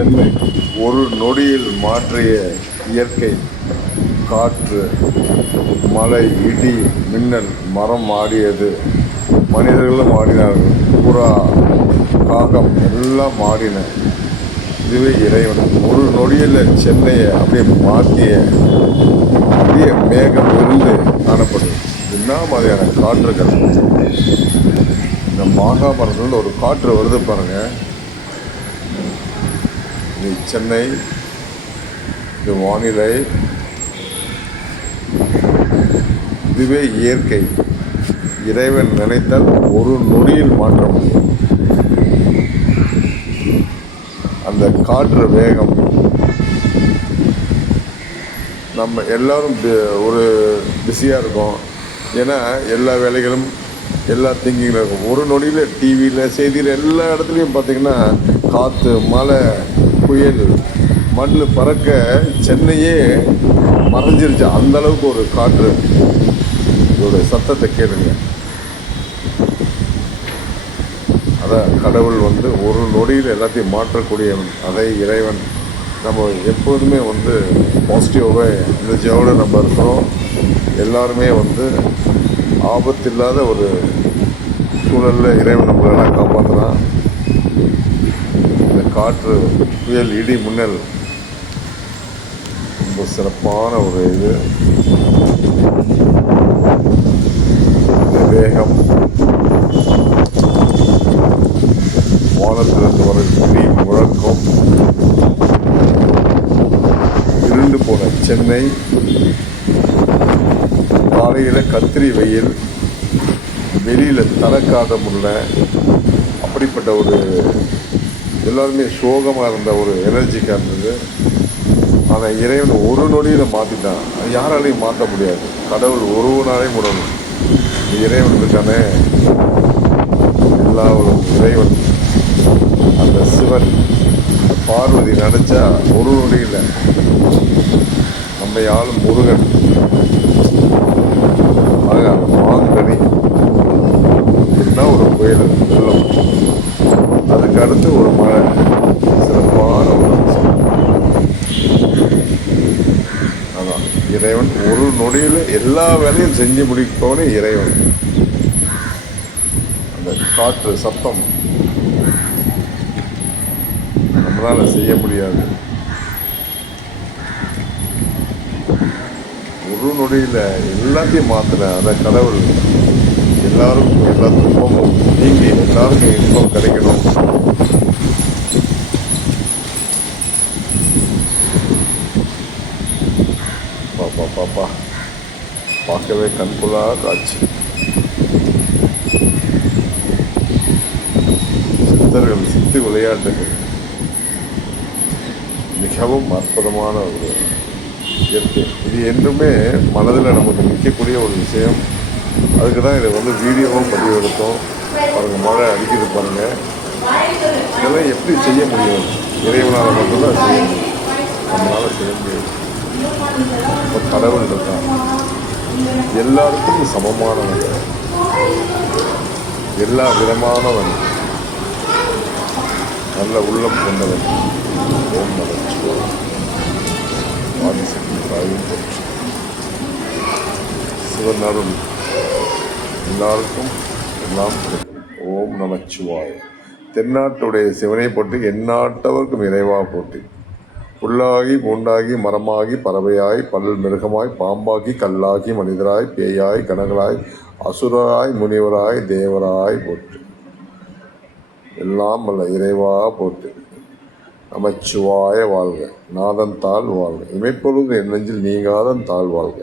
சென்னை ஒரு நொடியில் மாற்றிய இயற்கை. காற்று, மழை, இடி, மின்னல், மரம் ஆடியது, மனிதர்களும் ஆடினார்கள். புறா, காகம் எல்லாம் ஆடின. இதுவே இறைவன் ஒரு நொடியில் சென்னையை அப்படியே மாற்றிய, அப்படியே மேகம் இருந்து காணப்படுது. என்ன மாதிரியான காற்றுகள்! இந்த மகாபாரதத்தில் ஒரு காற்று வருது பாருங்க. இது சென்னை, இது வானிலை, இதுவே இயற்கை. இறைவன் நினைத்தால் ஒரு நொடியில் மாற்ற முடியும். அந்த காற்று வேகம் நம்ம எல்லாரும் ஒரு பிஸியாக இருக்கோம். ஏன்னா எல்லா வேலைகளும் எல்லா திங்கிங்கில் இருக்கும். ஒரு நொடியில் டிவியில், செய்தியில், எல்லா இடத்துலையும் பார்த்திங்கன்னா காற்று, மழை, புயல், மண் பறக்க சென்னையே மறைஞ்சிருச்சு. அந்தளவுக்கு ஒரு காற்று. இதோடைய சத்தத்தை கேளுங்க. அதான் கடவுள் ஒரு நொடியில் எல்லாத்தையும் மாற்றக்கூடியவன். அதை இறைவன் நம்ம எப்போதுமே பாசிட்டிவாகவே எனர்ஜியோடு நம்ம இருக்கிறோம். எல்லாருமே ஆபத்தில்லாத ஒரு சூழலில் இறைவன் நம்மளெல்லாம் காப்பாற்றுறான். இந்த காற்று, புயல், இடி, மின்னல் ரொம்ப சிறப்பான ஒரு இது. இந்த வேகம், வானத்திலிருந்து வர இடி முழக்கம், இருண்டு போன சென்னை, காலையில் கத்திரி வெயில், வெளியில் தலக்காத முல்ல, அப்படிப்பட்ட ஒரு எல்லாருமே சோகமாக இருந்த ஒரு எனர்ஜிக்காக இருந்தது. ஆனால் இறைவன் ஒரு நொடியில் மாற்றிட்டான். அது யாராலையும் மாற்ற முடியாது. கடவுள் ஒருவனாலையும் முடியும். இறைவன் இருக்கானே, எல்லாரும் இறைவன். அந்த சிவன், பார்வதி நினச்சா ஒரு நொடியில் நம்மை ஆளும் முருகன். ஆக அந்த மாங்கனி என்ன ஒரு புயல், வெள்ளம், அதுக்கு அடுத்து ஒரு மழை, சிறப்பான ஒரு அம்சம். அதான் இறைவன் ஒரு நொடியில் எல்லா வேலையும் செஞ்சு முடிப்பவனே இறைவன். அந்த காற்று சத்தம் நம்மளால் செய்ய முடியாது. ஒரு நொடியில் எல்லாத்தையும் மாற்றின அந்த கடவுள் எல்லாருக்கும் எல்லா துன்பமும் நீங்கி எல்லாருக்கும் இன்பம் கிடைக்கணும். பாப்பா பாப்பா பார்க்கவே கண்கொள்ளா காட்சி. சித்தர்கள் சித்து விளையாட்டுகள் மிகவும் அற்புதமான ஒரு இயற்கை. இது என்றுமே மனதில் நமக்கு நிற்கக்கூடிய ஒரு விஷயம். அதுக்கு தான் இதை வீடியோவும் பதிவு எடுத்தோம். பாருங்கள், மழை அடிக்கிறது பாருங்கள். இதெல்லாம் எப்படி செய்ய முடியும்? இறைவனால் மட்டும்தான் செய்ய முடியும். நம்மளால் செய்ய முடியாது. இப்போ கடவுள் இருக்கான். எல்லாருக்கும் சமமானவன், எல்லா விதமானவன், நல்ல உள்ளம் கொண்டவன். ஓம் நமச்சிவாய. ஆதிசக்தி தாயும் போற்றி. சிவன் அருள் எல்லாருக்கும் எல்லாம் கிடைக்கும். ஓம் நமச்சிவாய. தென்னாட்டுடைய சிவனை போட்டு எந்நாட்டவர்க்கும் இறைவா போட்டு. புல்லாகி பூண்டாகி மரமாகி பறவையாய் பல் மிருகமாய் பாம்பாகி கல்லாகி மனிதராய் பேயாய் கணங்களாய் அசுரராய் முனிவராய் தேவராய் போட்டு. எல்லாம் அல்ல இறைவா போட்டு. நமச்சிவாய வாழ்க. நாதன் தாழ் வாழ்க. இமைப்பொழுது என் நெஞ்சில் நீங்காதன் தாழ் வாழ்க.